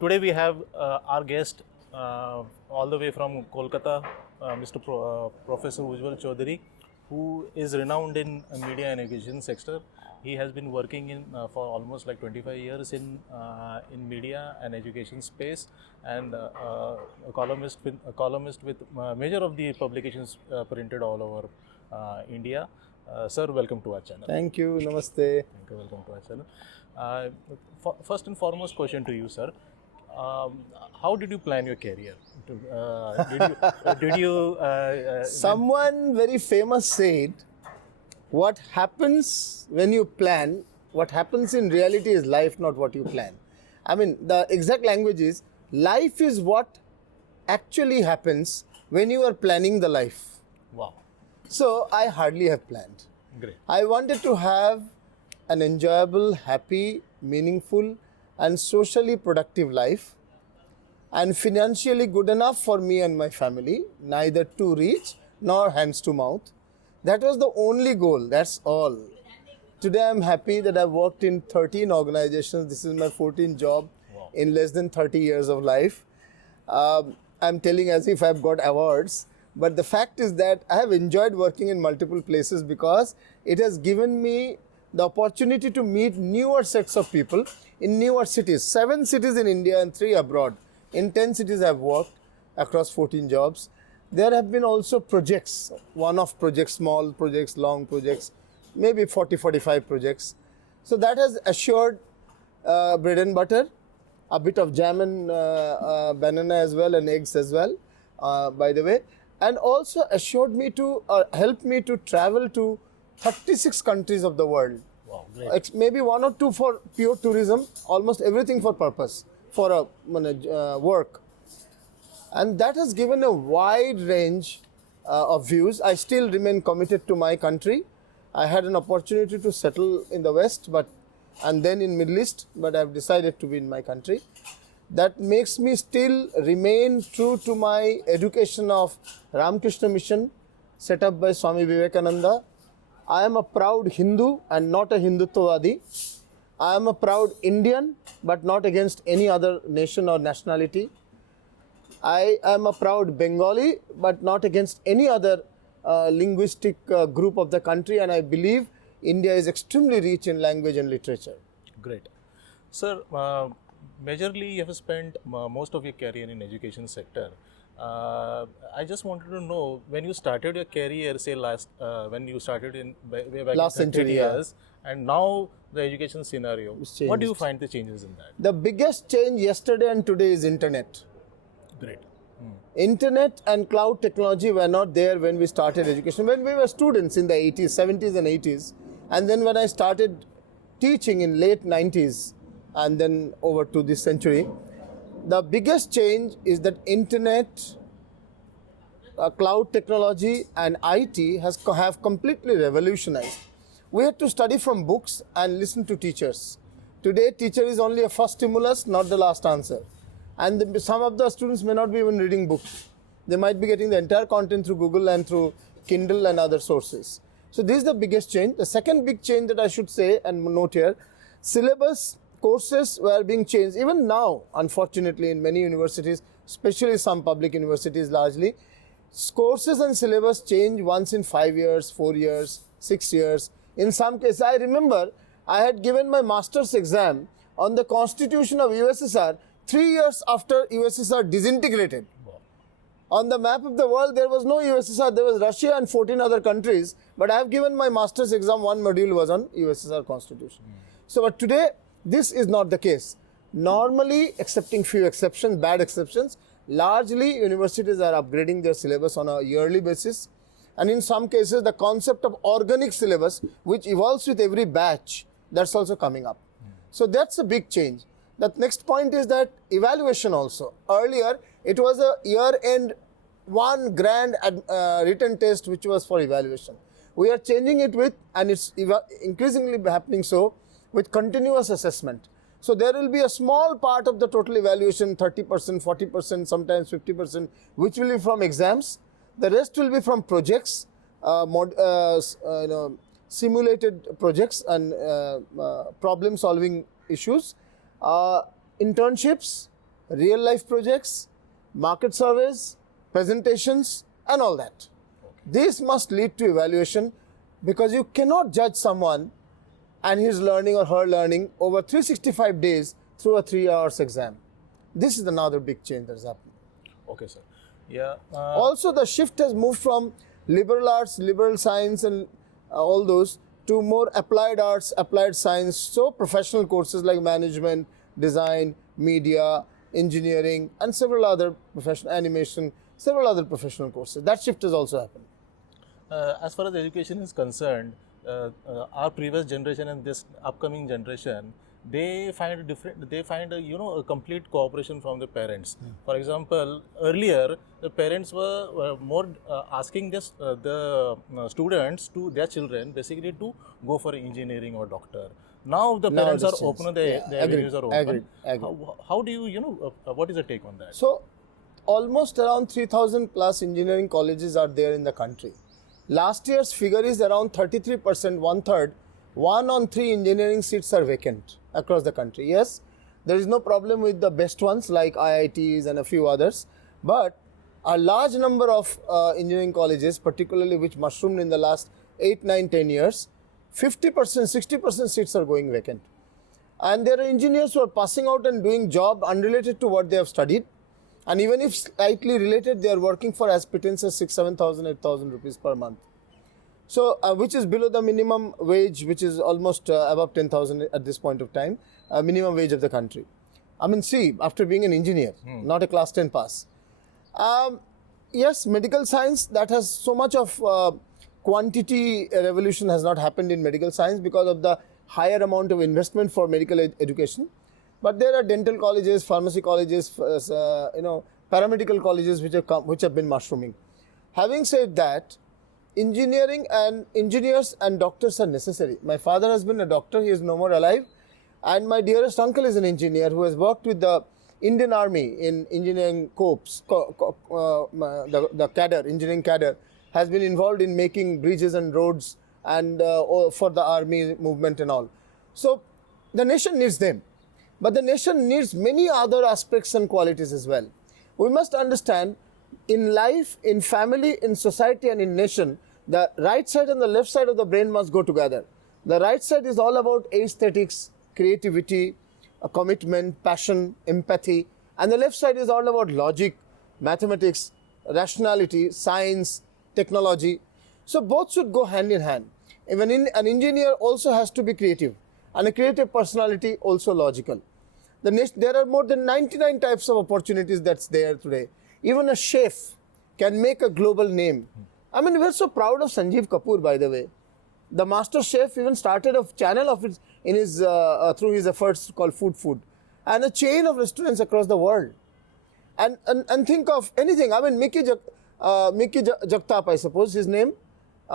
Today we have our guest all the way from Kolkata, Mr. Professor Ujjwal Chowdhury, who is renowned in media and education sector. He has been working in for almost like 25 years in media and education space, and a columnist with major of the publications printed all over India. Sir, welcome to our channel. Thank you. Namaste. Thank you. Welcome to our channel. First and foremost question to you, sir. How did you plan your career? Someone very famous said, what happens when you plan, what happens in reality is life, not what you plan. I mean, the exact language is, life is what actually happens when you are planning the life. Wow. So, I hardly have planned. Great. I wanted to have an enjoyable, happy, meaningful and socially productive life, and financially good enough for me and my family, neither too rich nor hands to mouth. That was the only goal, that's all. Today I'm happy that I've worked in 13 organizations. This is my 14th job. Wow. In less than 30 years of life. I'm telling as if I've got awards, but the fact is that I have enjoyed working in multiple places because it has given me the opportunity to meet newer sets of people in newer cities. 7 cities in India and 3 abroad. In 10 cities I've worked across 14 jobs. There have been also projects, one-off projects, small projects, long projects, maybe 40-45 projects. So that has assured bread and butter, a bit of jam and banana as well, and eggs as well, by the way, and also assured me to, helped me to travel to 36 countries of the world. Wow, great. Maybe 1 or 2 for pure tourism, almost everything for purpose, for work. And that has given a wide range of views. I still remain committed to my country. I had an opportunity to settle in the West, and then in Middle East, but I've decided to be in my country. That makes me still remain true to my education of Ramakrishna Mission set up by Swami Vivekananda. I am a proud Hindu and not a Hindutvawadi. I am a proud Indian, but not against any other nation or nationality. I am a proud Bengali, but not against any other linguistic group of the country, and I believe India is extremely rich in language and literature. Great. Sir, majorly you have spent most of your career in education sector. I just wanted to know, when you started your career, say when you started in way back Last in 30 century, years, and now the education scenario, what do you find the changes in that? The biggest change yesterday and today is internet. Great. Internet and cloud technology were not there when we started education, when we were students in the 80s, 70s and 80s. And then when I started teaching in late 90s and then over to this century, the biggest change is that internet, cloud technology and IT have completely revolutionized. We had to study from books and listen to teachers. Today, teacher is only a first stimulus, not the last answer. And some of the students may not be even reading books. They might be getting the entire content through Google and through Kindle and other sources. So this is the biggest change. The second big change that I should say and note here, syllabus courses were being changed. Even now, unfortunately, in many universities, especially some public universities largely, courses and syllabus change once in 5 years, 4 years, 6 years. In some cases, I remember I had given my master's exam on the constitution of USSR 3 years after USSR disintegrated. Wow. On the map of the world, there was no USSR, there was Russia and 14 other countries, but I have given my master's exam, one module was on USSR constitution. So, but today, this is not the case. Normally, excepting few exceptions, bad exceptions, largely universities are upgrading their syllabus on a yearly basis. And in some cases, the concept of organic syllabus, which evolves with every batch, that's also coming up. So that's a big change. The next point is that evaluation also. Earlier, it was a year-end one grand written test which was for evaluation. We are changing it with, and it's increasingly happening so, with continuous assessment. So there will be a small part of the total evaluation, 30%, 40%, sometimes 50%, which will be from exams. The rest will be from projects, simulated projects and problem-solving issues, internships, real life projects, market surveys, presentations, and all that. This must lead to evaluation, because you cannot judge someone and his learning or her learning over 365 days through a 3 hours exam. This is another big change that has happened. Okay, sir. Yeah. Also, the shift has moved from liberal arts, liberal science, and all those to more applied arts, applied science. So, professional courses like management, design, media, engineering, and several other professional animation, several other professional courses. That shift has also happened. As far as education is concerned, our previous generation and this upcoming generation, they find different. They find a complete cooperation from the parents. For example, earlier the parents were more asking the students, to their children, basically to go for engineering or doctor. Now the parents are open. The avenues are open. Agree. How do you what is the take on that? So, almost around 3,000 plus engineering colleges are there in the country. Last year's figure is around 33%, one-third. 1 on 3 engineering seats are vacant across the country. Yes, there is no problem with the best ones like IITs and a few others, but a large number of engineering colleges, particularly which mushroomed in the last 8, 9, 10 years, 50%, 60% seats are going vacant. And there are engineers who are passing out and doing job unrelated to what they have studied. And even if slightly related, they are working for as pittance as 6,000, 7,000, 8,000 rupees per month. So, which is below the minimum wage, which is almost above 10,000 at this point of time, minimum wage of the country. I mean, see, after being an engineer, not a class 10 pass. Yes, medical science, that has so much of quantity revolution has not happened in medical science because of the higher amount of investment for medical education. But there are dental colleges, pharmacy colleges, paramedical colleges which have been mushrooming. Having said that, engineers and doctors are necessary. My father has been a doctor, he is no more alive. And my dearest uncle is an engineer who has worked with the Indian Army in engineering corps, the cadre, engineering cadre, has been involved in making bridges and roads and for the army movement and all. So the nation needs them. But the nation needs many other aspects and qualities as well. We must understand, in life, in family, in society and in nation, the right side and the left side of the brain must go together. The right side is all about aesthetics, creativity, commitment, passion, empathy. And the left side is all about logic, mathematics, rationality, science, technology. So both should go hand in hand. Even an engineer also has to be creative, and a creative personality also logical. There are more than 99 types of opportunities that's there today. Even a chef can make a global name. I mean, we're so proud of Sanjeev Kapoor, by the way. The master chef even started a channel of it in his through his efforts called Food, and a chain of restaurants across the world. And think of anything. I mean, Mickey Jagtap, I suppose his name,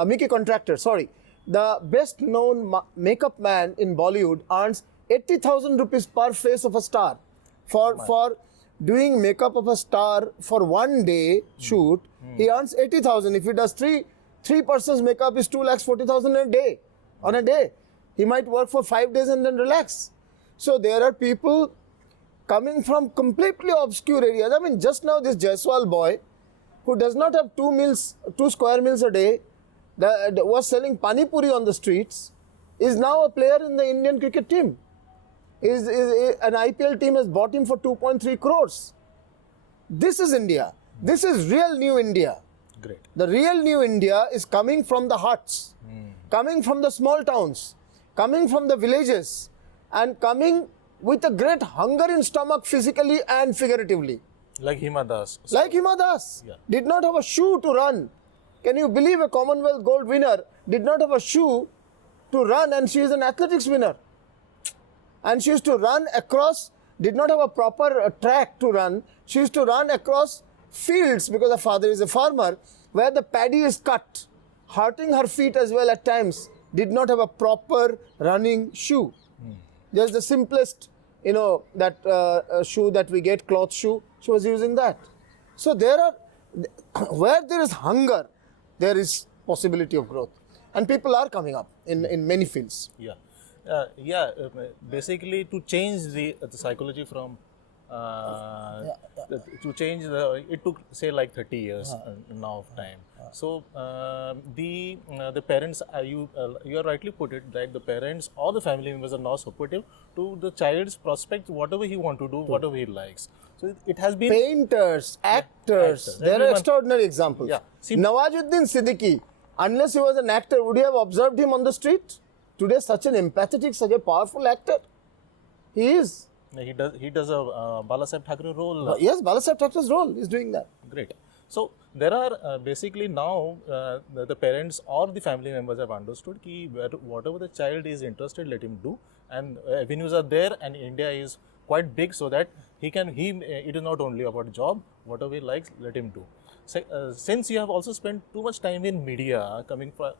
Mickey Contractor. Sorry, the best known makeup man in Bollywood earns 80,000 rupees per face of a star for doing makeup of a star for 1 day shoot. He earns 80,000. If he does three persons makeup, is 2,40,000 a day. On a day, he might work for 5 days and then relax. So there are people coming from completely obscure areas. I mean, just now this Jaiswal boy, who does not have 2 square meals a day, that was selling pani puri on the streets, is now a player in the Indian cricket team. An IPL team has bought him for 2.3 crores. This is India. This is real new India. Great. The real new India is coming from the huts, coming from the small towns, coming from the villages, and coming with a great hunger in stomach physically and figuratively. Like Hima Das. Like Hima Das. Yeah. Did not have a shoe to run. Can you believe a Commonwealth gold winner did not have a shoe to run, and she is an athletics winner. And she used to run across, did not have a proper track to run. She used to run across fields because her father is a farmer, where the paddy is cut, hurting her feet as well at times. Did not have a proper running shoe. Just the simplest, that shoe that we get, cloth shoe, she was using that. So where there is hunger, there is possibility of growth. And people are coming up in many fields. Yeah. Basically to change the psychology from to change it took say like 30 years now of time. So the parents, you are rightly put it that the parents or the family members are now supportive to the child's prospects, whatever he want to do, whatever he likes. So it has been Painters, actors, there are everyone. extraordinary examples. Yeah. See- Nawazuddin Siddiqui, unless he was an actor, would you have observed him on the street? Today, such an empathetic, such a powerful actor. He is. he does a Balasaheb Thackeray role. Yes, Balasaheb Thackeray's role is doing that. Great. So there are basically now the parents or the family members have understood ki whatever the child is interested, let him do, and avenues are there, and India is quite big, so that it is not only about job, whatever he likes, let him do. Since you have also spent too much time in media, coming from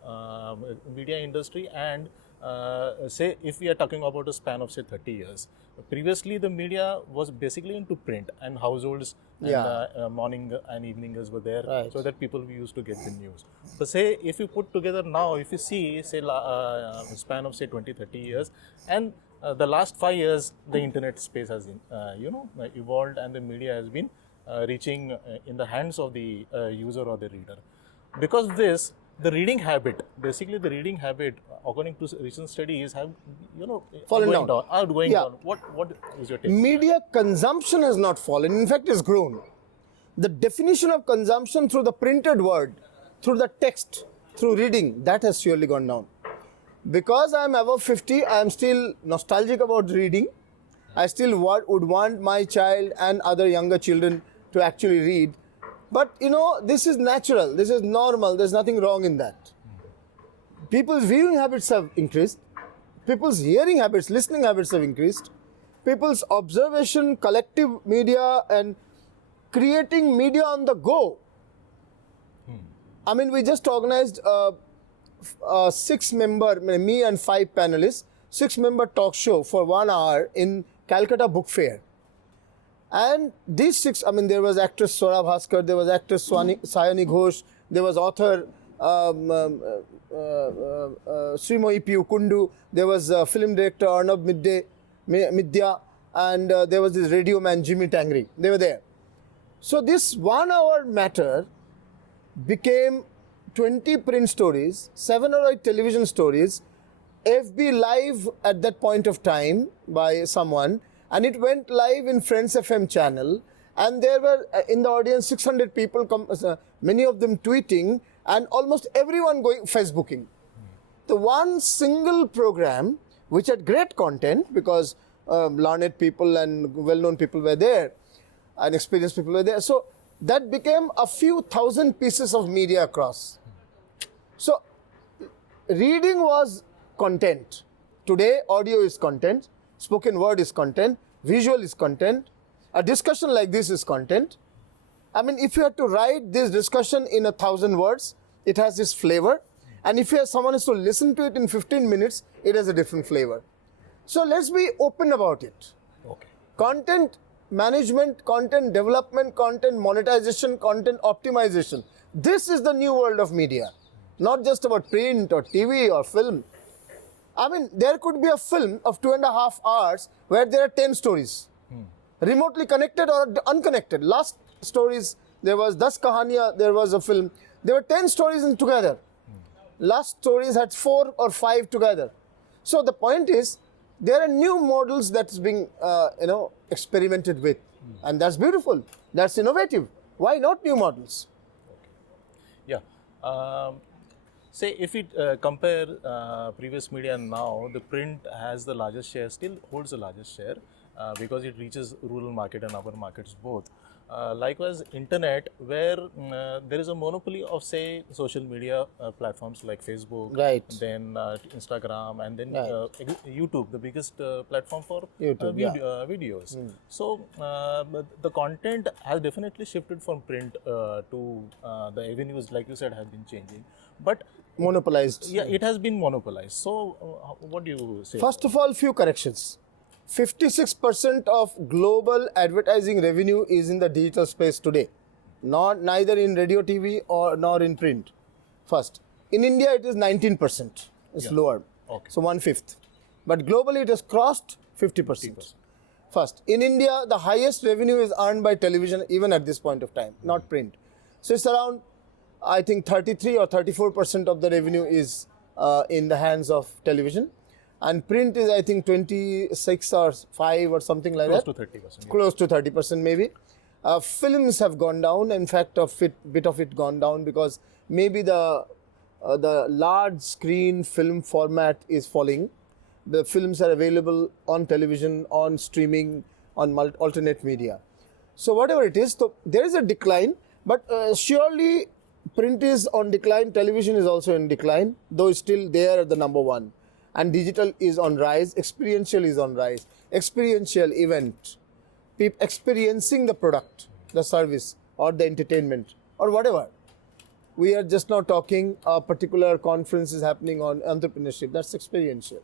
media industry, and say if we are talking about a span of say 30 years, previously the media was basically into print and households and morning and evening news were there, Right. so that people used to get the news. So say if you put together now, if you see say span of say 20-30 years, and the last 5 years the internet space has evolved, and the media has been reaching in the hands of the user or the reader. Because of this, the reading habit, basically the reading habit, according to recent studies, have Fallen going down. Going Yeah. down. What is your take? Media consumption has not fallen. In fact, it's grown. The definition of consumption through the printed word, through the text, through reading, that has surely gone down. Because I am above 50, I am still nostalgic about reading. I still would want my child and other younger children to actually read. But this is natural, this is normal, there's nothing wrong in that. People's viewing habits have increased. People's hearing habits, listening habits have increased. People's observation, collective media, and creating media on the go. I mean, we just organized a 6-member, me and 5 panelists, 6-member talk show for 1 hour in Calcutta Book Fair. And these 6, I mean, there was actress Swara Bhaskar, there was actress Sayani Ghosh, there was author Srimoyi P. Kundu, there was film director Arnab Midya, and there was this radio man Jimmy Tangri. They were there. So this 1 hour matter became 20 print stories, 7 or 8 television stories, FB live at that point of time by someone, and it went live in Friends FM channel, and there were in the audience 600 people, many of them tweeting, and almost everyone going Facebooking. The one single program which had great content, because learned people and well-known people were there, and experienced people were there. So that became a few thousand pieces of media across. So reading was content. Today, audio is content, spoken word is content, visual is content, a discussion like this is content. I mean, if you had to write this discussion in 1,000 words, it has this flavor. And if you have someone is to listen to it in 15 minutes, it has a different flavor. So let's be open about it. Okay. Content management, content development, content monetization, content optimization. This is the new world of media. Not just about print or TV or film. I mean, there could be a film of 2.5 hours where there are 10 stories. Remotely connected or unconnected. Last stories, there was Das Kahaniya, there was a film. There were 10 stories together. Last stories had 4 or 5 together. So the point is, there are new models that's being, experimented with. And that's beautiful. That's innovative. Why not new models? Yeah. Say if we compare previous media and now, the print has the largest share, still holds the largest share, because it reaches rural market and urban markets both. Likewise, internet, where there is a monopoly of say social media platforms like Facebook, Right. then Instagram, and then YouTube, the biggest platform for YouTube, videos. So the content has definitely shifted from print to the avenues, like you said, have been changing. But Monopolized. yeah, it has been monopolized. So what do you say? First of all, few corrections. 56% of global advertising revenue is in the digital space today. Neither in radio, TV nor in print. First. In India, it is 19%. It's lower. Okay. So 1/5. But globally, it has crossed 50%. First, in India, the highest revenue is earned by television even at this point of time, not print. So it's around, I think 33 or 34% of the revenue is in the hands of television. And print is, I think, 26 or 5 or something like Close that. to 30%. Close to 30% maybe. Films have gone down. In fact, a bit of it gone down because maybe the large screen film format is falling. The films are available on television, on streaming, on alternate media. So whatever it is, so there is a decline, but surely print is on decline, television is also in decline, though it's still there at the number one. And digital is on rise, experiential is on rise. Experiential event, experiencing the product, the service, or the entertainment, or whatever. We are just not talking a particular conference is happening on entrepreneurship, that's experiential.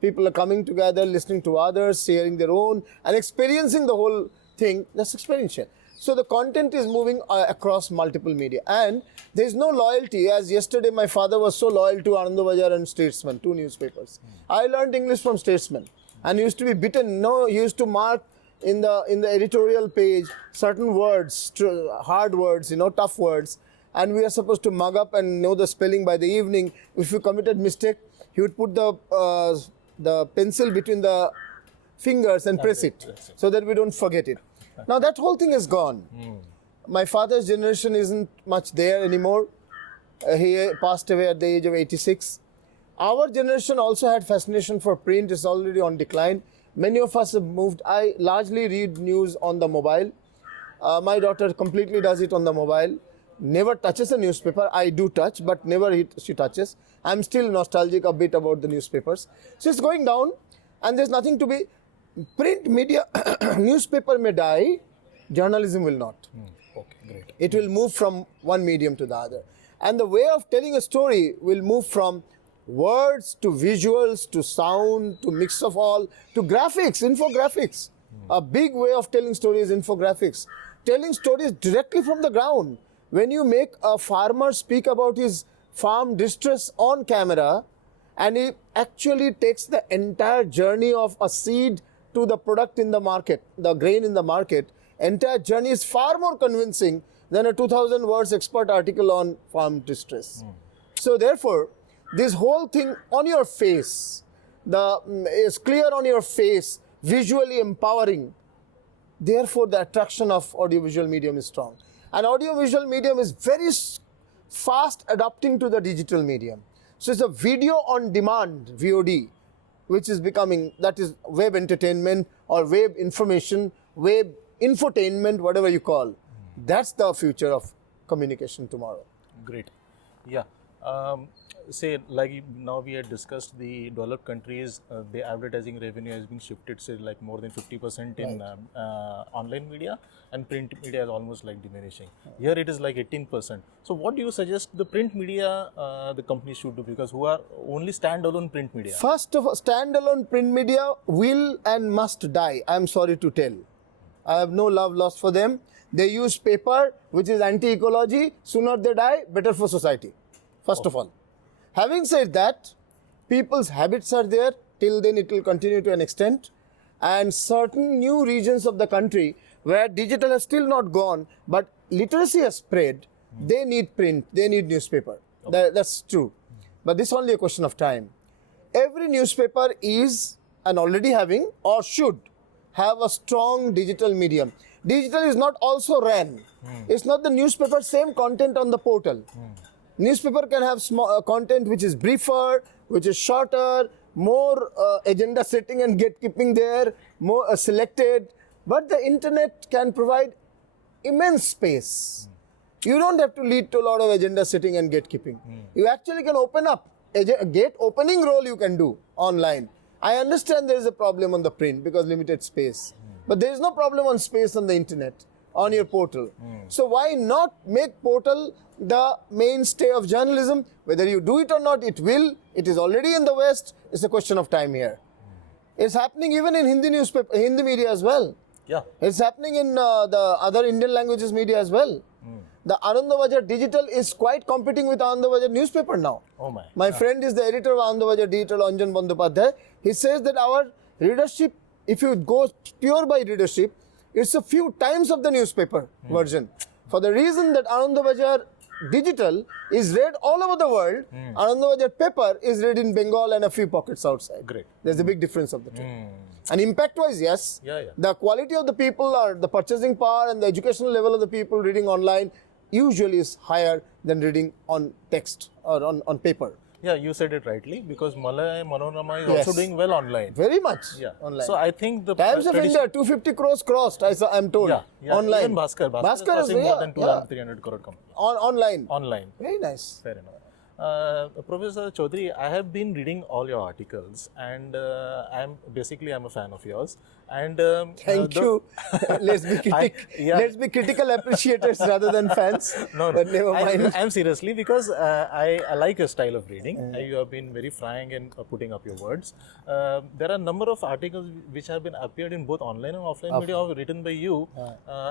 People are coming together, listening to others, sharing their own, and experiencing the whole thing, that's experiential. So the content is moving across multiple media. And there is no loyalty. As yesterday, my father was so loyal to Anandabajar and Statesman, 2 newspapers. I learned English from Statesman and used to be bitten. No, he used to mark in the editorial page certain words, hard words, tough words. And we are supposed to mug up and know the spelling by the evening. If you committed mistake, he would put the pencil between the fingers and press it so that we don't forget it. Now that whole thing is gone. My father's generation isn't much there anymore. He passed away at the age of 86. Our generation also had fascination for print. It's already on decline. Many of us have moved. I largely read news on the mobile. My daughter completely does it on the mobile. Never touches a newspaper. I do touch, but never she touches. I'm still nostalgic a bit about the newspapers. So it's going down, and there's nothing to be. Print media, newspaper may die, journalism will not. Okay, great. It will move from one medium to the other. And the way of telling a story will move from words to visuals to sound to mix of all to graphics, infographics. A big way of telling stories is infographics. Telling stories directly from the ground. When you make a farmer speak about his farm distress on camera, and he actually takes the entire journey of a seed to the product in the market, the grain in the market, entire journey is far more convincing than a 2,000 words expert article on farm distress. So therefore, this whole thing on your face, is clear on your face, visually empowering. Therefore, the attraction of audiovisual medium is strong. And audiovisual medium is very fast adapting to the digital medium. So it's a video on demand, VOD, which is becoming, that is web entertainment or web information, web infotainment, whatever you call. That's the future of communication tomorrow. Great. Yeah. Say, like now we had discussed the developed countries, the advertising revenue has been shifted, say like more than 50% in online media, and print media is almost like diminishing. Here it is like 18%. So what do you suggest the print media, the companies should do, because who are only standalone print media? First of all, standalone print media will and must die, I'm sorry to tell. I have no love lost for them. They use paper, which is anti-ecology. Sooner they die, better for society, first of all. Having said that, people's habits are there. Till then it will continue to an extent. And certain new regions of the country where digital has still not gone, but literacy has spread, they need print, they need newspaper. That's true. But this is only a question of time. Every newspaper is, and already having, or should have a strong digital medium. Digital is not also ran. It's not the newspaper, same content on the portal. Newspaper can have small content which is briefer, which is shorter, more agenda setting and gatekeeping there, more selected. But the internet can provide immense space. You don't have to lead to a lot of agenda setting and gatekeeping. You actually can open up. A gate opening role you can do online. I understand there is a problem on the print because limited space. But there is no problem on space on the internet, on your portal. So why not make portal the mainstay of journalism? Whether you do it or not, it will. It is already in the West. It's a question of time here. It's happening even in Hindi newspaper, Hindi media as well. Yeah. It's happening in the other Indian languages media as well. The Anandabajar Digital is quite competing with Anandabajar newspaper now. Oh my. My friend is the editor of Anandabajar Digital, Anjan Bandyopadhyay. He says that our readership if you go pure by readership, it's a few times of the newspaper version. For the reason that Anandabazar digital is read all over the world, Anandabazar paper is read in Bengal and a few pockets outside. Great. There's a big difference of the two. And impact-wise, yes, the quality of the people or the purchasing power and the educational level of the people reading online usually is higher than reading on text or on paper. Yeah, you said it rightly, because Malay Manorama is also doing well online. Very much online. So I think the Times of India, 250 crores crossed, I'm told. Online. Even Bhaskar is crossing more than 200-300 crore companies. Online. Online. Very nice. Fair enough. Professor Chowdhury, I have been reading all your articles, and I'm a fan of yours. And thank you. Let's be critical appreciators rather than fans. No, but never mind. I'm seriously, because I like your style of reading. You have been very frank in putting up your words. There are a number of articles which have been appeared in both online and offline media written by you.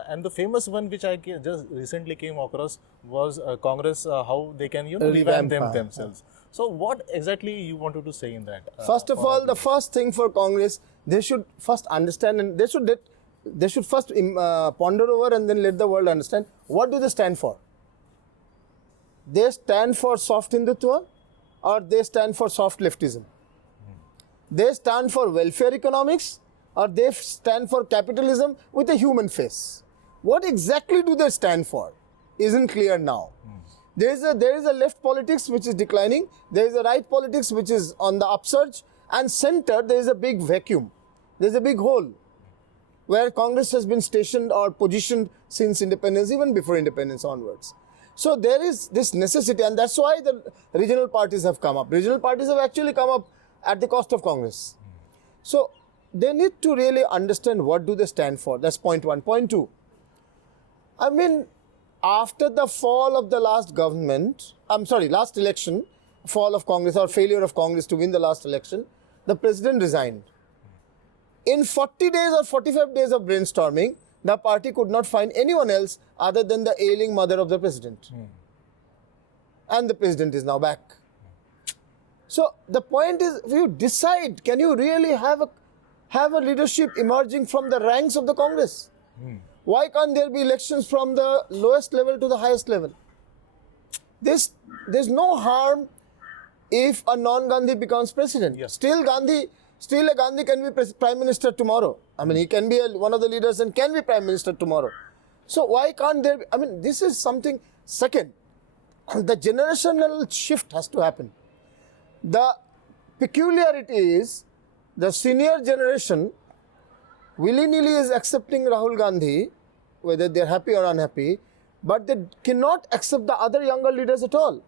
And the famous one which I just recently came across was Congress, how they can revamp themselves. So what exactly you wanted to say in that? First of all, the first thing for Congress, they should first understand, and they should first ponder over and then let the world understand what do they stand for. They stand for soft Hindutva or they stand for soft leftism. They stand for welfare economics or they stand for capitalism with a human face. What exactly do they stand for isn't clear now. There is a left politics which is declining, there is a right politics which is on the upsurge, and center there is a big vacuum. There is a big hole where Congress has been stationed or positioned since independence, even before independence onwards. So there is this necessity, and that's why the regional parties have come up. Regional parties have actually come up at the cost of Congress. So they need to really understand what do they stand for. That's point one. Point two, I mean, after the fall of the last last election, fall of Congress or failure of Congress to win the last election, the president resigned. In 40 days or 45 days of brainstorming, the party could not find anyone else other than the ailing mother of the president. And the president is now back. So the point is, if you decide, can you really have a leadership emerging from the ranks of the Congress? Why can't there be elections from the lowest level to the highest level? There's no harm if a non-Gandhi becomes president. Still a Gandhi can be prime minister tomorrow. I mean, he can be one of the leaders and can be prime minister tomorrow. So why can't there be, I mean, this is something. Second, the generational shift has to happen. The peculiarity is the senior generation willy-nilly is accepting Rahul Gandhi, whether they're happy or unhappy, but they cannot accept the other younger leaders at all.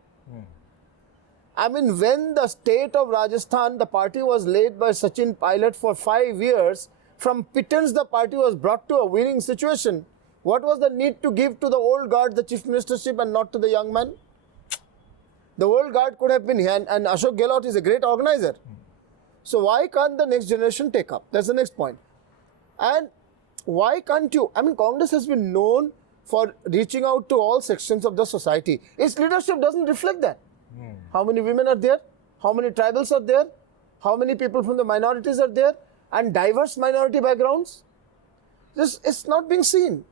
I mean, when the state of Rajasthan, the party was led by Sachin Pilot for 5 years, from pittance the party was brought to a winning situation. What was the need to give to the old guard the chief ministership and not to the young man? The old guard could have been here, and Ashok Gehlot is a great organizer. So why can't the next generation take up? That's the next point. And why can't you? I mean, Congress has been known for reaching out to all sections of the society. Its leadership doesn't reflect that. How many women are there? How many tribals are there? How many people from the minorities are there? And diverse minority backgrounds? This is not being seen.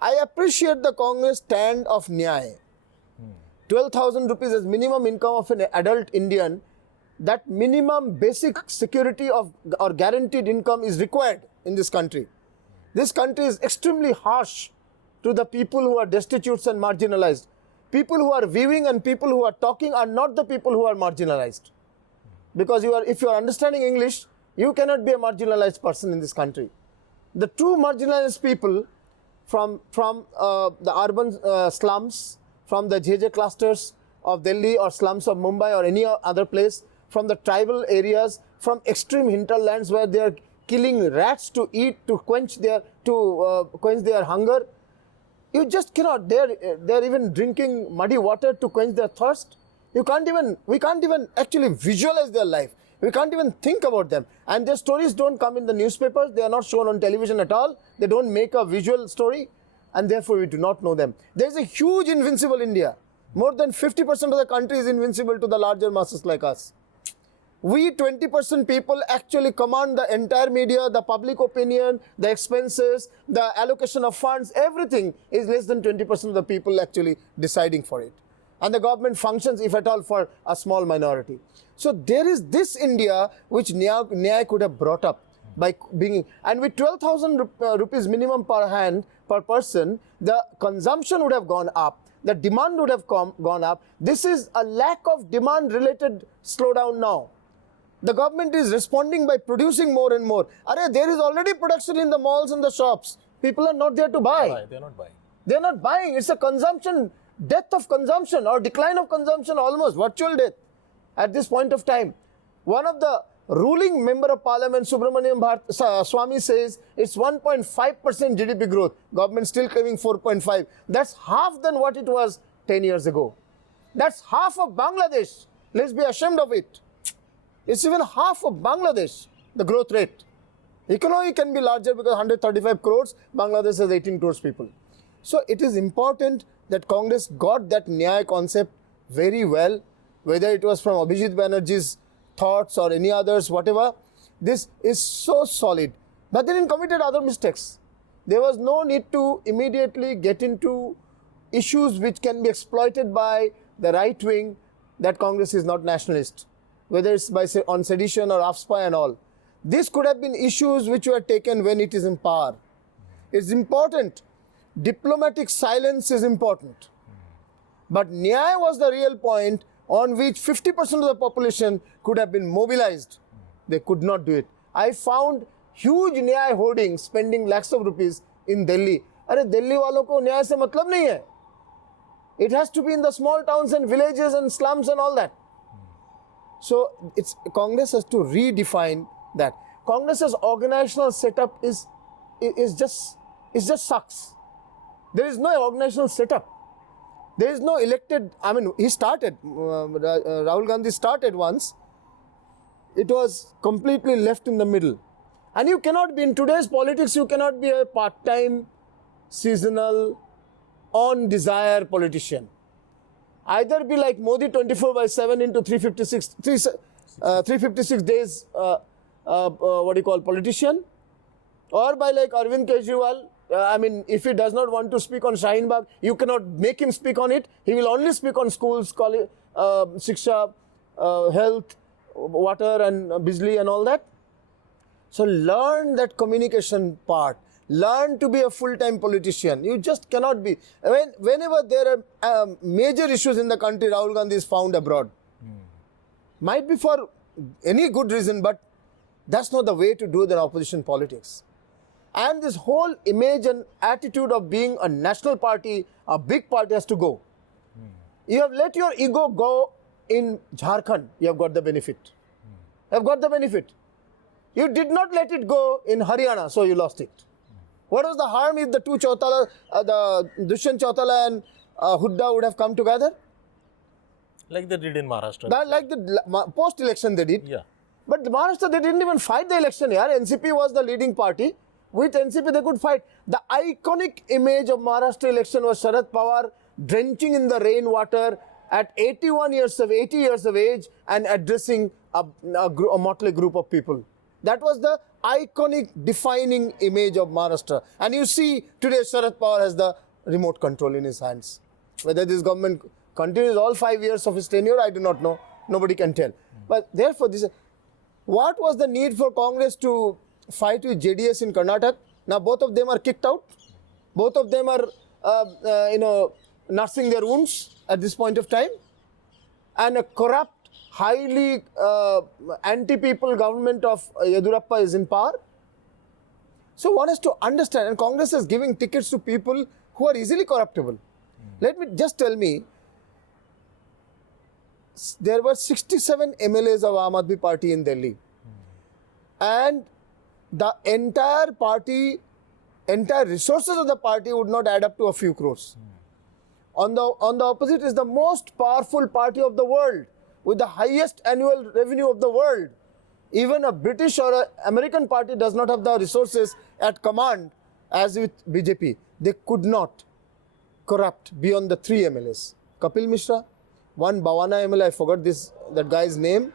I appreciate the Congress stand of Nyay. 12,000 rupees as minimum income of an adult Indian. That minimum basic security of or guaranteed income is required in this country. This country is extremely harsh to the people who are destitute and marginalized. People who are viewing and people who are talking are not the people who are marginalized. Because if you are understanding English, you cannot be a marginalized person in this country. The true marginalized people from the urban slums, from the JJ clusters of Delhi or slums of Mumbai or any other place, from the tribal areas, from extreme hinterlands where they are killing rats to eat, to quench their hunger. You just cannot. They're even drinking muddy water to quench their thirst. We can't even actually visualize their life. We can't even think about them. And their stories don't come in the newspapers. They are not shown on television at all. They don't make a visual story. And therefore, we do not know them. There's a huge invincible India. More than 50% of the country is invincible to the larger masses like us. We 20% people actually command the entire media, the public opinion, the expenses, the allocation of funds, everything is less than 20% of the people actually deciding for it. And the government functions, if at all, for a small minority. So there is this India which Nyaya could have brought up by being, and with 12,000 rupees minimum per hand per person, the consumption would have gone up, the demand would have gone up. This is a lack of demand related slowdown now. The government is responding by producing more and more. There is already production in the malls and the shops. People are not there to buy. They're not buying. They're not buying. It's a consumption, death of consumption or decline of consumption, almost virtual death at this point of time. One of the ruling member of parliament, Subramaniam Swamy, says it's 1.5% GDP growth. Government still claiming 4.5. That's half than what it was 10 years ago. That's half of Bangladesh. Let's be ashamed of it. It's even half of Bangladesh, the growth rate. Economy can be larger because 135 crores, Bangladesh has 18 crores people. So it is important that Congress got that Nyaya concept very well, whether it was from Abhijit Banerjee's thoughts or any others, whatever. This is so solid. But they didn't committed other mistakes. There was no need to immediately get into issues which can be exploited by the right wing that Congress is not nationalist, whether it's on sedition or AFSPA and all. This could have been issues which were taken when it is in power. It's important. Diplomatic silence is important. But Nyaya was the real point on which 50% of the population could have been mobilized. They could not do it. I found huge Nyaya hoardings spending lakhs of rupees in Delhi. Delhi walo ko Nyaya se matlab nahi hai. It has to be in the small towns and villages and slums and all that. So Congress has to redefine that. Congress's organizational setup is just sucks. There is no organizational setup. There is no elected. I mean, he started. Rahul Gandhi started once. It was completely left in the middle. And you cannot be in today's politics. You cannot be a part-time, seasonal, on desire politician. Either be like Modi 24/7 into 356 days, politician, or by like Arvind Kejriwal. If he does not want to speak on Shaheen Bagh, you cannot make him speak on it. He will only speak on schools, college, Shiksha, health, water and Bijli and all that. So learn that communication part. Learn to be a full-time politician. You just cannot be. Whenever there are major issues in the country, Rahul Gandhi is found abroad. Might be for any good reason, but that's not the way to do the opposition politics. And this whole image and attitude of being a national party, a big party, has to go. You have let your ego go in Jharkhand, you have got the benefit. You have got the benefit. You did not let it go in Haryana, so you lost it. What was the harm if the two Chautala, the Dushyant Chautala and Hooda would have come together? Like they did in Maharashtra. Like the post-election they did. Yeah. But Maharashtra, they didn't even fight the election here. NCP was the leading party. With NCP, they could fight. The iconic image of Maharashtra election was Sharad Pawar drenching in the rainwater at 80 years of age and addressing a motley group of people. That was the iconic defining image of Maharashtra. And you see today Sharad Pawar has the remote control in his hands. Whether this government continues all 5 years of his tenure, I do not know. Nobody can tell. But therefore, what was the need for Congress to fight with JDS in Karnataka? Now both of them are kicked out. Both of them are, nursing their wounds at this point of time. And a corrupt, highly anti-people government of Yedurappa is in power. So one has to understand, and Congress is giving tickets to people who are easily corruptible. Let me just tell me, there were 67 MLAs of Aam Aadmi Party in Delhi. And the entire party, entire resources of the party would not add up to a few crores. On the opposite is the most powerful party of the world, with the highest annual revenue of the world. Even a British or an American party does not have the resources at command as with BJP. They could not corrupt beyond the 3 MLAs. Kapil Mishra, one Bawana MLA, I forgot that guy's name,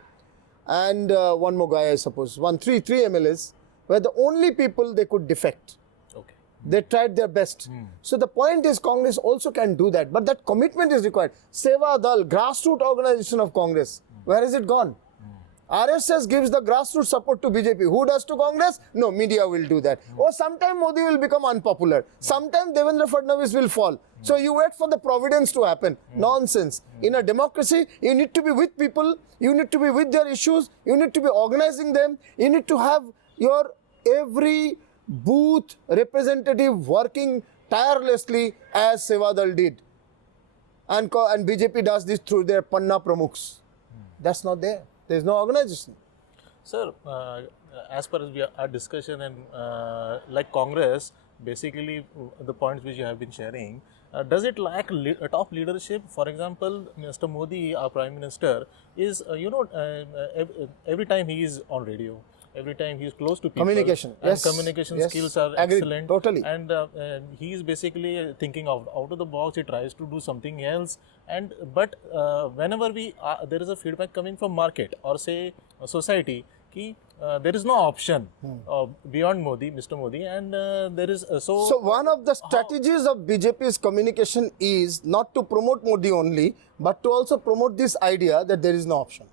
and one more guy, I suppose, three MLAs, were the only people they could defect. Okay. They tried their best. So the point is, Congress also can do that, but that commitment is required. Seva Dal, grassroots organization of Congress, where is it gone? RSS gives the grassroots support to BJP. Who does to Congress? No, media will do that. Or sometime Modi will become unpopular. Sometime Devendra Fadnavis will fall. So you wait for the providence to happen. Nonsense. In a democracy, you need to be with people. You need to be with their issues. You need to be organizing them. You need to have your every booth representative working tirelessly as Sevadal did. And BJP does this through their Panna Pramukhs. That's not there. There is no organization. Sir, as per our discussion and like Congress, basically the points which you have been sharing, does it lack top leadership? For example, Mr. Modi, our Prime Minister, is, every time he is on radio, every time he is close to people. Communication, and yes. communication Yes. skills are Agreed. excellent. Totally. And he is basically thinking out of the box. He tries to do something else. But whenever there is a feedback coming from market or say society, there is no option beyond Modi, Mr. Modi, and there is So one of the strategies of BJP's communication is not to promote Modi only, but to also promote this idea that there is no option.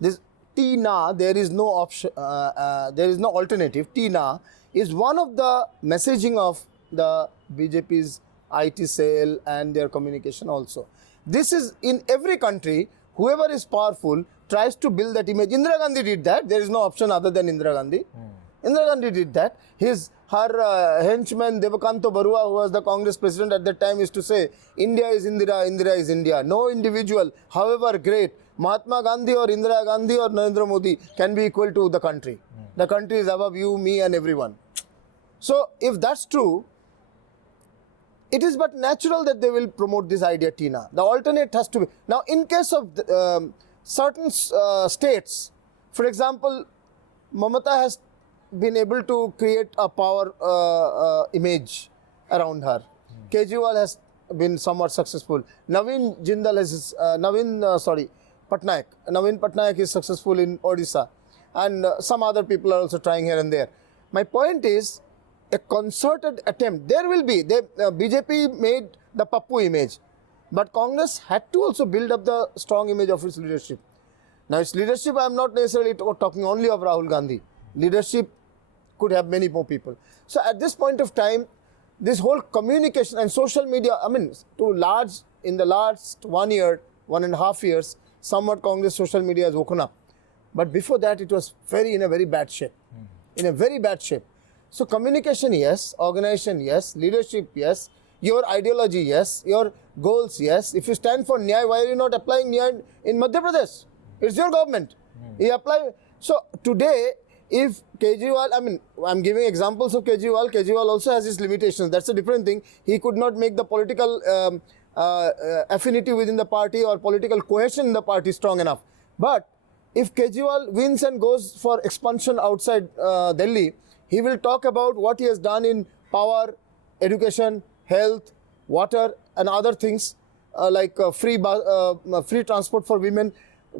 This Tina, there is no option, there is no alternative. Tina is one of the messaging of the BJP's IT cell and their communication also. This is in every country, whoever is powerful tries to build that image. Indira Gandhi did that. There is no option other than Indira Gandhi. Indira Gandhi did that. Her henchman Devakanto Barua, who was the Congress president at that time, used to say, India is Indira, Indira is India. No individual, however great, Mahatma Gandhi or Indira Gandhi or Narendra Modi can be equal to the country. The country is above you, me and everyone. So if that's true, it is but natural that they will promote this idea, Tina. The alternate has to be. Now, in case of certain states, for example, Mamata has been able to create a power image around her. Kejriwal has been somewhat successful. Naveen Patnaik is successful in Odisha. And some other people are also trying here and there. My point is, a concerted attempt, there will be. BJP made the Pappu image, but Congress had to also build up the strong image of its leadership. Now, its leadership, I am not necessarily talking only of Rahul Gandhi. Leadership could have many more people. So, at this point of time, this whole communication and social media, in the last 1 year, 1.5 years, somewhat Congress social media has woken up. But before that, it was in a very bad shape. In a very bad shape. So communication, yes. Organization, yes. Leadership, yes. Your ideology, yes. Your goals, yes. If you stand for Nyay, why are you not applying Nyay in Madhya Pradesh? It's your government. You apply. So today, if Kejriwal, I'm giving examples of Kejriwal. Kejriwal also has his limitations. That's a different thing. He could not make the political affinity within the party or political cohesion in the party strong enough. But if Kejriwal wins and goes for expansion outside Delhi, he will talk about what he has done in power, education, health, water and other things like free transport for women,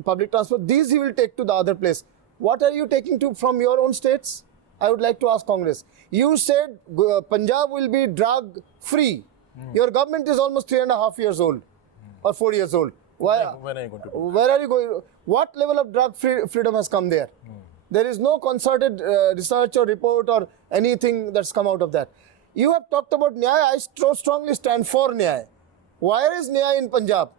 public transport. These he will take to the other place. What are you taking from your own states? I would like to ask Congress. You said Punjab will be drug free. Your government is almost 3.5 years old or 4 years old. When are you going to do Where are you going? What level of drug freedom has come there? There is no concerted research or report or anything that's come out of that. You have talked about Nyay. I strongly stand for Nyay. Where is Nyay in Punjab?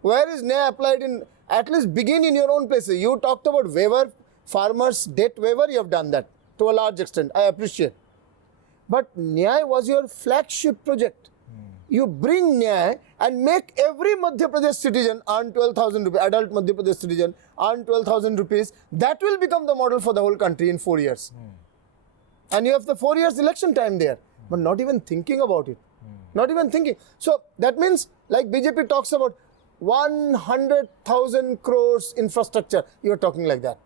Where is Nyay applied in? At least begin in your own places. You talked about waiver, farmers' debt waiver. You have done that to a large extent. I appreciate. But Nyay was your flagship project. You bring Nyay and make every Madhya Pradesh citizen earn 12,000 rupees, adult Madhya Pradesh citizen earn 12,000 rupees. That will become the model for the whole country in 4 years. And you have the 4 years election time there, but not even thinking about it. Not even thinking. So that means, like BJP talks about 100,000 crores infrastructure, you are talking like that.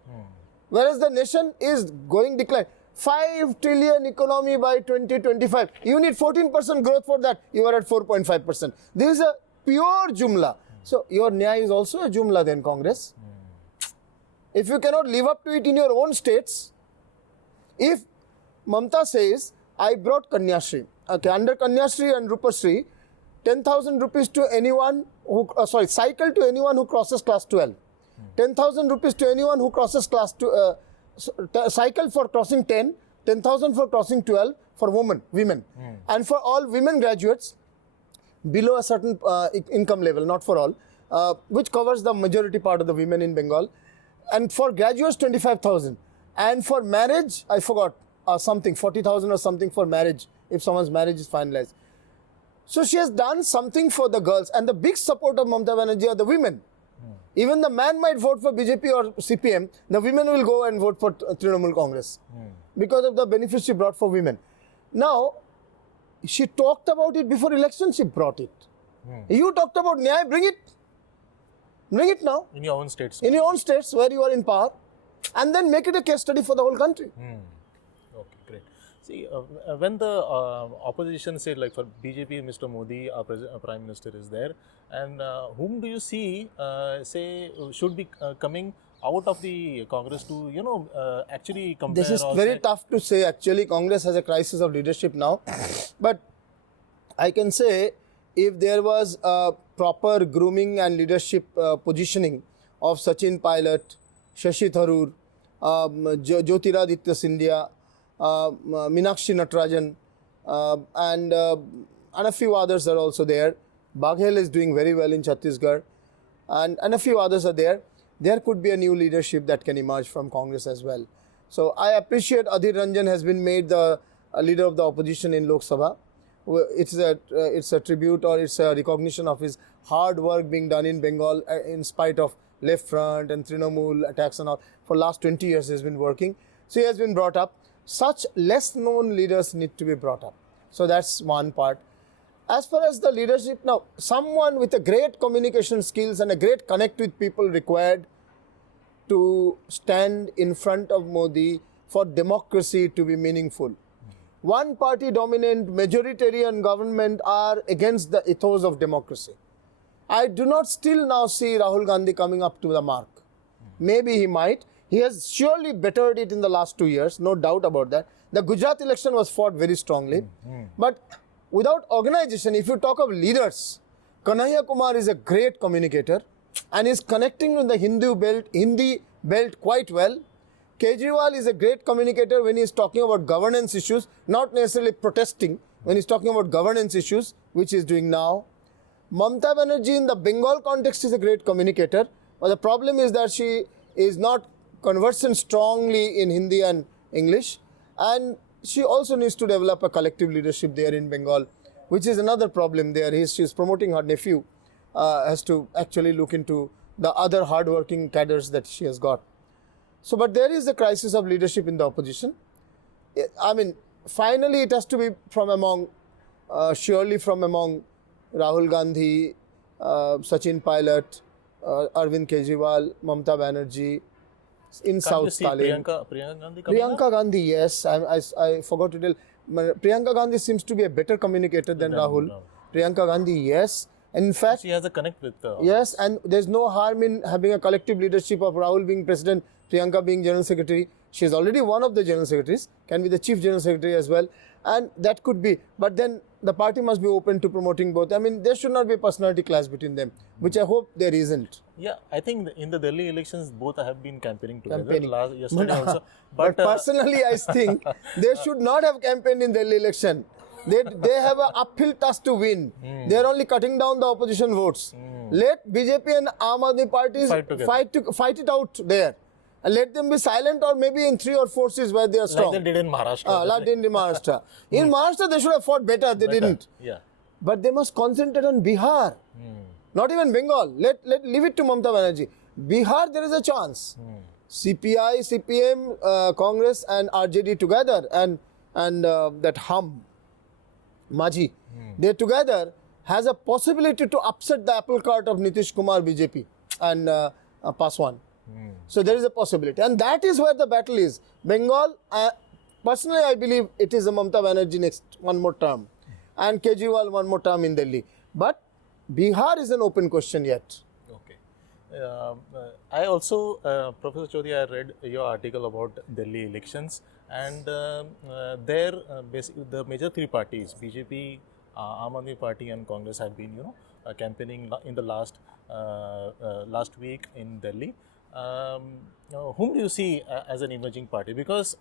Whereas the nation is going decline. 5 trillion economy by 2025. You need 14% growth for that. You are at 4.5%. This is a pure jumla. So your Nyay is also a jumla then, Congress. If you cannot live up to it in your own states, if Mamta says, I brought Kanyashri, okay, under Kanyashri and Rupashri, 10,000 rupees to anyone who, cycle to anyone who crosses class 12. 10,000 rupees to anyone who crosses class 2, cycle for crossing 10, 10,000 for crossing 12 for women. And for all women graduates below a certain income level, not for all, which covers the majority part of the women in Bengal. And for graduates, 25,000. And for marriage, I forgot, something, 40,000 or something for marriage, if someone's marriage is finalized. So she has done something for the girls. And the big support of Mamata Banerjee are the women. Even the man might vote for BJP or CPM, the women will go and vote for Trinamool Congress because of the benefits she brought for women. Now, she talked about it before election, she brought it. You talked about Nyay, bring it. Bring it now. In your own states. In your own states where you are in power. And then make it a case study for the whole country. Okay, great. See, when the opposition said, like for BJP, Mr. Modi, our Prime Minister is there, and whom do you see, say, should be coming out of the Congress to, actually compare? This is very tough to say. Actually, Congress has a crisis of leadership now. But I can say, if there was a proper grooming and leadership positioning of Sachin Pilot, Shashi Tharoor, Jyotiraditya Scindia, Meenakshi Natarajan, and a few others are also there. Bagul is doing very well in Chhattisgarh, and a few others are there. There could be a new leadership that can emerge from Congress as well. So I appreciate Adhir Ranjan has been made the leader of the opposition in Lok Sabha. It's a tribute, or it's a recognition of his hard work being done in Bengal in spite of Left Front and Trinamool attacks and all. For last 20 years he has been working. So he has been brought up. Such less known leaders need to be brought up. So that's one part. As far as the leadership now, someone with a great communication skills and a great connect with people required to stand in front of Modi for democracy to be meaningful. One party dominant majoritarian government are against the ethos of democracy. I do not still now see Rahul Gandhi coming up to the mark. Maybe he might. He has surely bettered it in the last 2 years, no doubt about that. The Gujarat election was fought very strongly. But without organization, if you talk of leaders, Kanhaiya Kumar is a great communicator and is connecting with the Hindi belt quite well. Kejriwal is a great communicator when he is talking about governance issues, not necessarily protesting, when he is talking about governance issues, which he is doing now. Mamata Banerjee in the Bengal context is a great communicator, but the problem is that she is not conversant strongly in Hindi and English, and she also needs to develop a collective leadership there in Bengal, which is another problem there. She is promoting her nephew, has to actually look into the other hard-working cadres that she has got. So, but there is a crisis of leadership in the opposition. I mean, finally it has to be from among, surely from among Rahul Gandhi, Sachin Pilot, Arvind Kejriwal, Mamata Banerjee, in South Stalin. Priyanka Gandhi, yes. I forgot to tell. Priyanka Gandhi seems to be a better communicator than Rahul. Priyanka Gandhi, yes. And in fact, she has a connect with. Yes, and there's no harm in having a collective leadership of Rahul being president, Priyanka being general secretary. She is already one of the general secretaries, can be the chief general secretary as well. And that could be. But then the party must be open to promoting both. I mean, there should not be a personality clash between them, which I hope there isn't. Yeah, I think in the Delhi elections, both have been campaigning together. Yesterday also. But personally, I think they should not have campaigned in Delhi election. They have an uphill task to win. They are only cutting down the opposition votes. Let BJP and Aam Aadmi parties fight it out there. And let them be silent, or maybe in 3 or 4 seats where they are strong. Like they did in Maharashtra. Like they did in Maharashtra. In Maharashtra, they should have fought better. They didn't. Yeah. But they must concentrate on Bihar. Not even Bengal. Leave it to Mamata Banerjee. Bihar, there is a chance. CPI, CPM, Congress and RJD together, and that Maji, they together has a possibility to upset the apple cart of Nitish Kumar, BJP and Paswan. So there is a possibility, and that is where the battle is. Bengal, personally I believe it is a Mamata Banerjee next one more term, and Kejriwal one more term in Delhi. But Bihar is an open question yet. Okay. I also, Professor Chaudhary, I read your article about Delhi elections, and there, basically, the major three parties, BJP, Aam Aadmi Party, and Congress, have been, campaigning in the last week in Delhi. Whom do you see as an emerging party? Because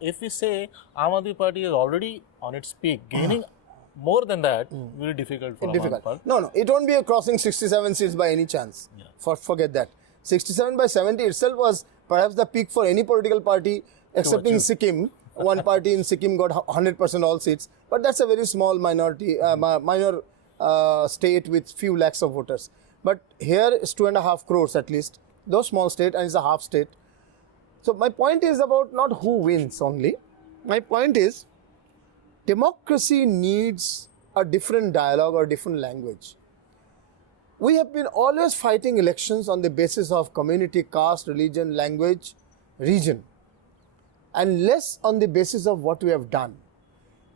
if we say Aam Aadmi Party is already on its peak, gaining more than that, very difficult for Aam Aadmi Party. No, it won't be a crossing 67 seats by any chance. Yeah. Forget that. 67 by 70 itself was perhaps the peak for any political party, excepting Sikkim. One party in Sikkim got 100% all seats, but that's a very small minority, minor state with few lakhs of voters. But here is 2.5 crores at least, though small state, and it's a half state. So my point is about not who wins only. My point is, democracy needs a different dialogue or different language. We have been always fighting elections on the basis of community, caste, religion, language, region, and less on the basis of what we have done.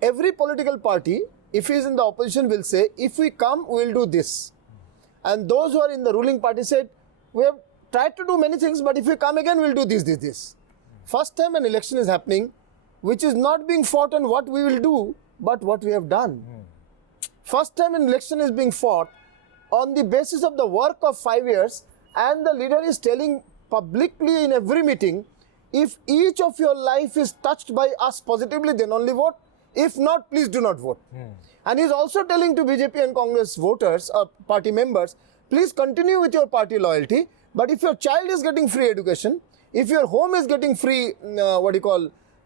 Every political party, if he is in the opposition, will say, if we come, we will do this. And those who are in the ruling party said, we have tried to do many things, but if we come again, we will do this. First time an election is happening, which is not being fought on what we will do, but what we have done. First time an election is being fought on the basis of the work of 5 years, and the leader is telling publicly in every meeting, if each of your life is touched by us positively, then only vote. If not, please do not vote. And he's also telling to BJP and Congress voters, party members, please continue with your party loyalty, but if your child is getting free education, if your home is getting free,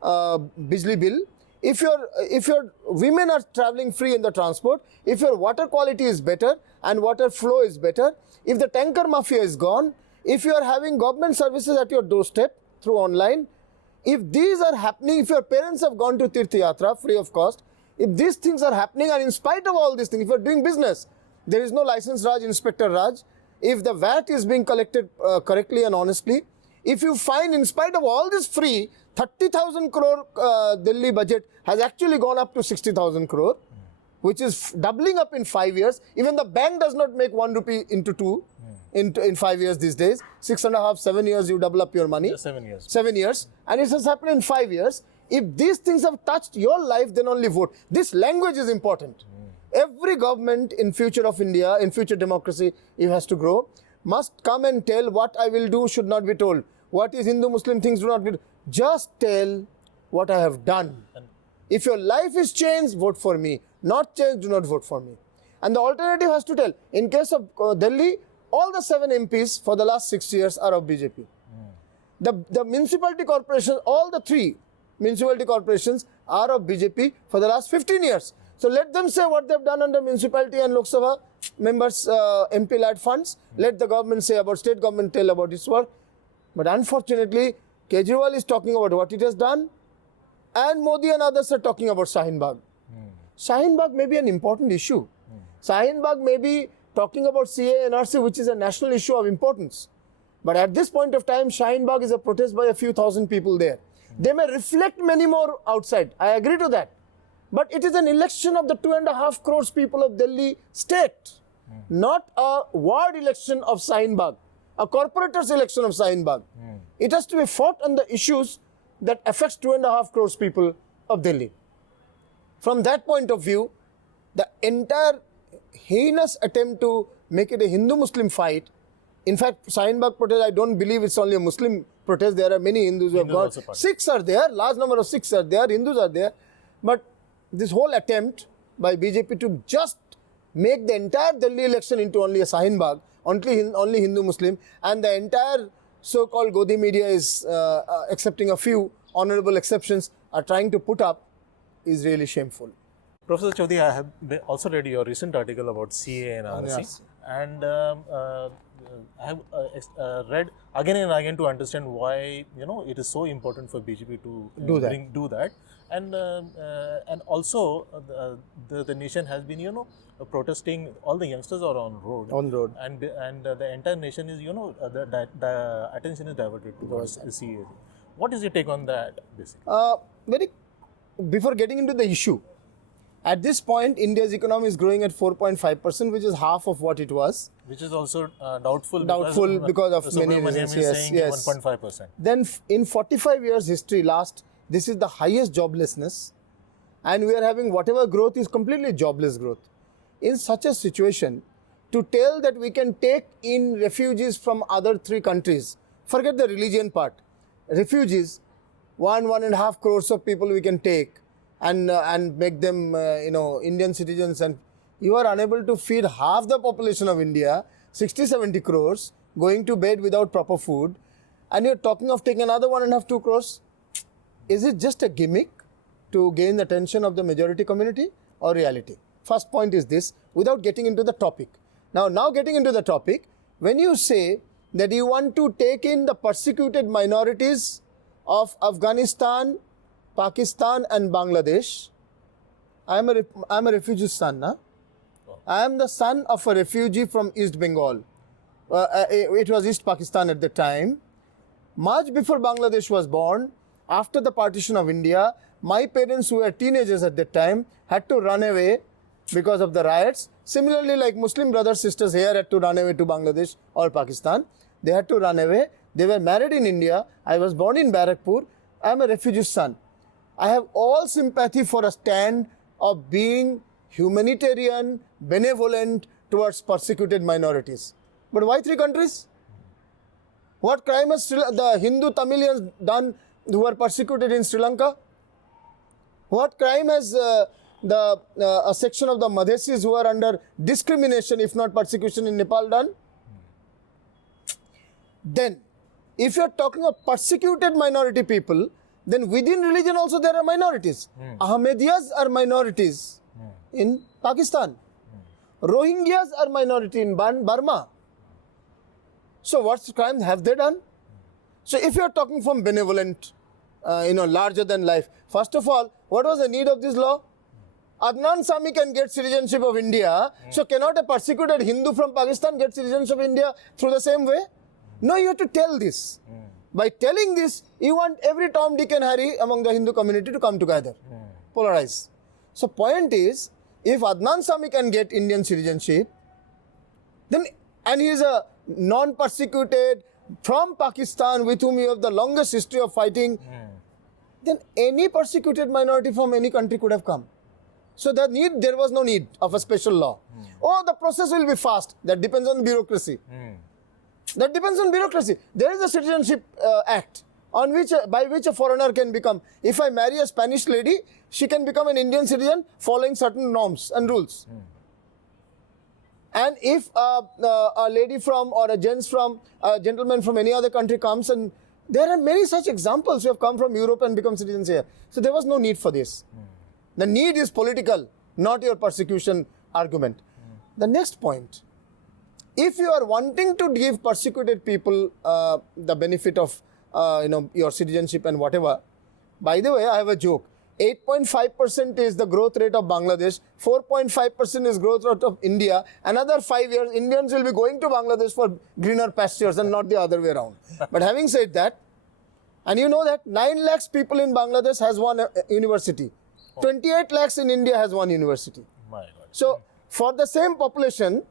Bijli bill, if your women are traveling free in the transport, if your water quality is better and water flow is better, if the tanker mafia is gone, if you are having government services at your doorstep through online, if these are happening, if your parents have gone to Tirth Yatra free of cost, if these things are happening, and in spite of all these things, if you are doing business, there is no license Raj, Inspector Raj, if the VAT is being collected correctly and honestly, if you find in spite of all this free, 30,000 crore Delhi budget has actually gone up to 60,000 crore, which is doubling up in 5 years. Even the bank does not make 1 rupee into 2 in 5 years these days. 6.5, 7 years you double up your money. 7 years. 7 years. And it has happened in 5 years. If these things have touched your life, then only vote. This language is important. Every government in future of India, in future democracy, if it has to grow, must come and tell what I will do should not be told. What is Hindu-Muslim things do not be. Just tell what I have done. If your life is changed, vote for me. Not changed, do not vote for me. And the alternative has to tell. In case of Delhi, all the 7 MPs for the last 6 years are of BJP. The municipality corporations, all the 3 municipality corporations are of BJP for the last 15 years. So let them say what they've done under municipality and Lok Sabha members, MP led funds. Let the government say about state government tell about its work. But unfortunately, Kejriwal is talking about what it has done, and Modi and others are talking about Shaheen Bagh. Shaheen Bagh may be an important issue. Shaheen Bagh may be talking about CA and RC, which is a national issue of importance. But at this point of time, Shaheen Bagh is a protest by a few thousand people there. They may reflect many more outside. I agree to that. But it is an election of the 2.5 crores people of Delhi state, not a ward election of Shaheen Bagh, a corporator's election of Shaheen Bagh. It has to be fought on the issues that affects 2.5 crores people of Delhi. From that point of view, the entire heinous attempt to make it a Hindu-Muslim fight, in fact, Shaheen Bagh protest, I don't believe it's only a Muslim protest. There are many Hindus who have gone. Sikhs are there, large number of Sikhs are there, Hindus are there. But this whole attempt by BJP to just make the entire Delhi election into only a Shaheen Bagh, only Hindu-Muslim, and the entire so-called Godi media is accepting a few honorable exceptions, are trying to put up, is really shameful. Professor Chaudhary, I have also read your recent article about CA and RC. Yes. And I have read again and again to understand why it is so important for BJP to do that, and also the nation has been protesting. All the youngsters are on road, and the entire nation is the attention is diverted towards the CA. What is your take on that, basically? Before getting into the issue, At this point, India's economy is growing at 4.5%, which is half of what it was. Which is also doubtful. Because of many reasons. Yes. 1.5%. Then in 45 years history, this is the highest joblessness, and we are having whatever growth is completely jobless growth. In such a situation, to tell that we can take in refugees from other 3 countries, forget the religion part, refugees, 1.5 crores of people we can take and make them Indian citizens, and you are unable to feed half the population of India, 60-70 crores, going to bed without proper food, and you're talking of taking another 1.5-2 crores. Is it just a gimmick to gain the attention of the majority community or reality? First point is this, without getting into the topic. Now getting into the topic, when you say that you want to take in the persecuted minorities of Afghanistan, Pakistan and Bangladesh, I am a refugee son. I am the son of a refugee from East Bengal. It was East Pakistan at the time. Much before Bangladesh was born, after the partition of India, my parents, who were teenagers at that time, had to run away because of the riots. Similarly, like Muslim brothers, sisters here had to run away to Bangladesh or Pakistan. They had to run away. They were married in India. I was born in Barakpur. I am a refugee son. I have all sympathy for a stand of being humanitarian, benevolent towards persecuted minorities. But why 3 countries? What crime has the Hindu Tamilians done who were persecuted in Sri Lanka? What crime has a section of the Madhesis who are under discrimination, if not persecution, in Nepal done? Then, if you are talking of persecuted minority people, then within religion also there are minorities. Ahmadiyyas are minorities in Pakistan. Rohingyas are minority in Burma. So what crimes have they done? So if you are talking from benevolent, larger than life, first of all, what was the need of this law? Adnan Sami can get citizenship of India, so cannot a persecuted Hindu from Pakistan get citizenship of India through the same way? No, you have to tell this. By telling this, you want every Tom, Dick and Harry among the Hindu community to come together, polarize. So point is, if Adnan Sami can get Indian citizenship, then, and he is a non-persecuted from Pakistan with whom you have the longest history of fighting, then any persecuted minority from any country could have come. So there was no need of a special law. Oh, the process will be fast. That depends on bureaucracy. That depends on bureaucracy. There is a Citizenship Act on by which a foreigner can become. If I marry a Spanish lady, she can become an Indian citizen following certain norms and rules. And if a lady from or a gentleman from any other country comes, and there are many such examples who have come from Europe and become citizens here. So there was no need for this. The need is political, not your persecution argument. The next point, if you are wanting to give persecuted people the benefit of your citizenship and whatever, by the way, I have a joke. 8.5% is the growth rate of Bangladesh, 4.5% is growth rate of India. Another 5 years, Indians will be going to Bangladesh for greener pastures and not the other way around. But having said that, and you know that 9 lakhs people in Bangladesh has one university. 28 lakhs in India has one university. My God. So, for the same population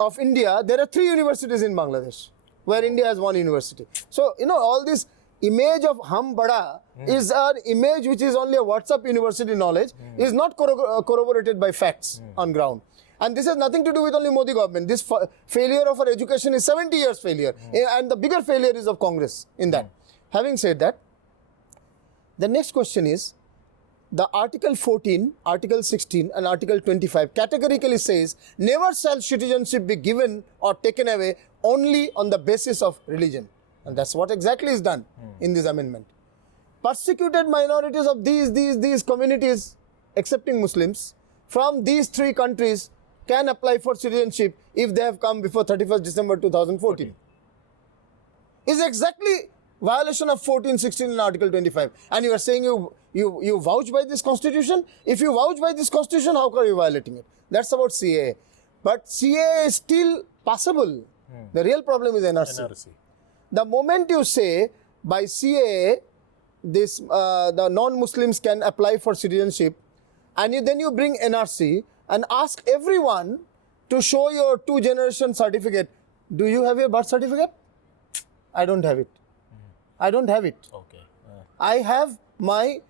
of India, there are 3 universities in Bangladesh, where India has one university. So, all this image of Hum Bada is an image which is only a WhatsApp university knowledge, is not corroborated by facts on ground. And this has nothing to do with only Modi government. This failure of our education is 70 years failure. And the bigger failure is of Congress in that. Having said that, the next question is, the Article 14, Article 16 and Article 25 categorically says, never shall citizenship be given or taken away only on the basis of religion. And that's what exactly is done in this amendment. Persecuted minorities of these communities, excepting Muslims, from these 3 countries can apply for citizenship if they have come before 31st December 2014. Is exactly violation of 14, 16 and Article 25. And you are saying you vouch by this constitution? If you vouch by this constitution, how are you violating it? That's about CAA. But CAA is still passable. The real problem is NRC. The moment you say by CAA, the non-Muslims can apply for citizenship, and then you bring NRC and ask everyone to show your 2-generation certificate. Do you have your birth certificate? I don't have it. I don't have it. Okay. I have my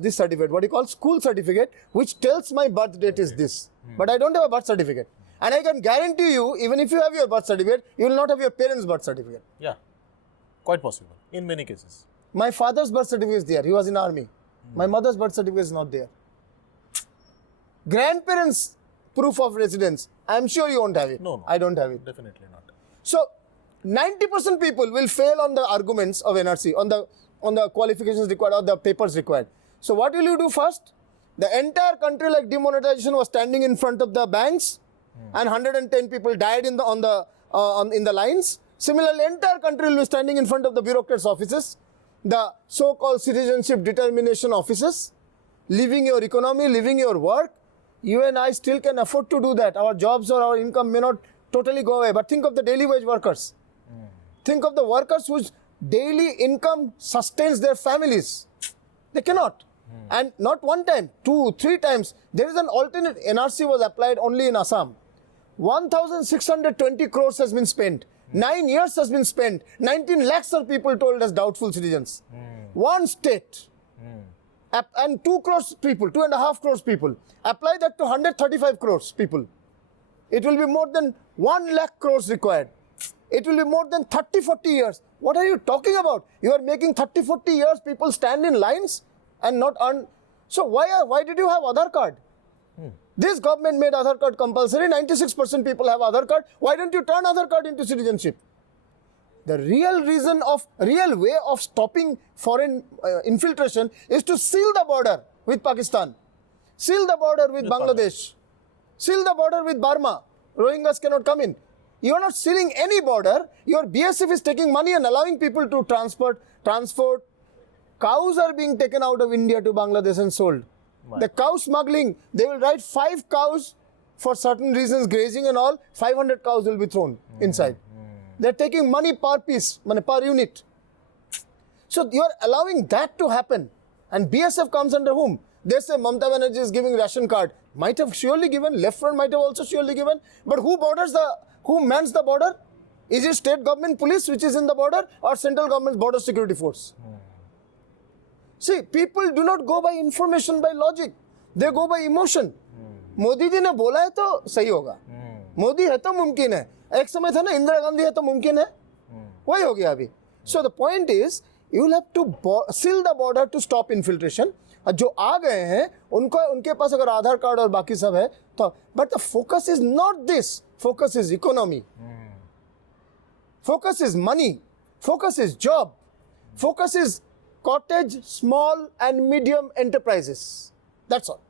this certificate, what you call school certificate, which tells my birth date is this. But I don't have a birth certificate. And I can guarantee you, even if you have your birth certificate, you will not have your parents' birth certificate. Yeah, quite possible in many cases. My father's birth certificate is there. He was in army. My mother's birth certificate is not there. Grandparents' proof of residence, I'm sure you won't have it. No. I don't have it. Definitely not. So 90% people will fail on the arguments of NRC, on the qualifications required or the papers required. So what will you do first? The entire country, like demonetization, was standing in front of the banks, and 110 people died in the lines. Similarly, entire country will be standing in front of the bureaucrats' offices, the so-called citizenship determination offices, living your economy, living your work. You and I still can afford to do that. Our jobs or our income may not totally go away, but think of the daily wage workers. Think of the workers whose daily income sustains their families. They cannot. And not one time, 2, 3 times. There is an alternate. NRC was applied only in Assam. 1,620 crores has been spent. 9 years has been spent. 19 lakhs of people told as doubtful citizens. One state. And 2 crores people, 2.5 crores people. Apply that to 135 crores people. It will be more than 1 lakh crores required. It will be more than 30-40 years. What are you talking about? You are making 30-40 years people stand in lines and not earn. So why did you have Aadhaar card? This government made Aadhaar card compulsory. 96% people have Aadhaar card. Why don't you turn Aadhaar card into citizenship? The real way of stopping foreign infiltration is to seal the border with Pakistan, seal the border with Bangladesh, seal the border with Burma. Rohingyas cannot come in. You are not sealing any border. Your BSF is taking money and allowing people to transport. Cows are being taken out of India to Bangladesh and sold. Right. The cow smuggling, they will write 5 cows for certain reasons, grazing and all, 500 cows will be thrown inside. They're taking money per piece, per unit. So you are allowing that to happen. And BSF comes under whom? They say Mamata Banerjee is giving ration card. Might have surely given, left front might have also surely given. But who mans the border? Is it state government police which is in the border or central government's border security force? See, people do not go by information, by logic. They go by emotion. Modi ji ne bola hai to sahi hoga. Modi hai to mumkin hai. एक समय था ना इंदिरा गांधी है तो मुमकिन है वही हो गया अभी. So the point is you will have to seal the border to stop infiltration. जो आ गए हैं उनके पास अगर आधार कार्ड और बाकी सब है तो but the focus is not this. Focus is economy. Focus is money. Focus is job. Focus is cottage, small and medium enterprises. That's all.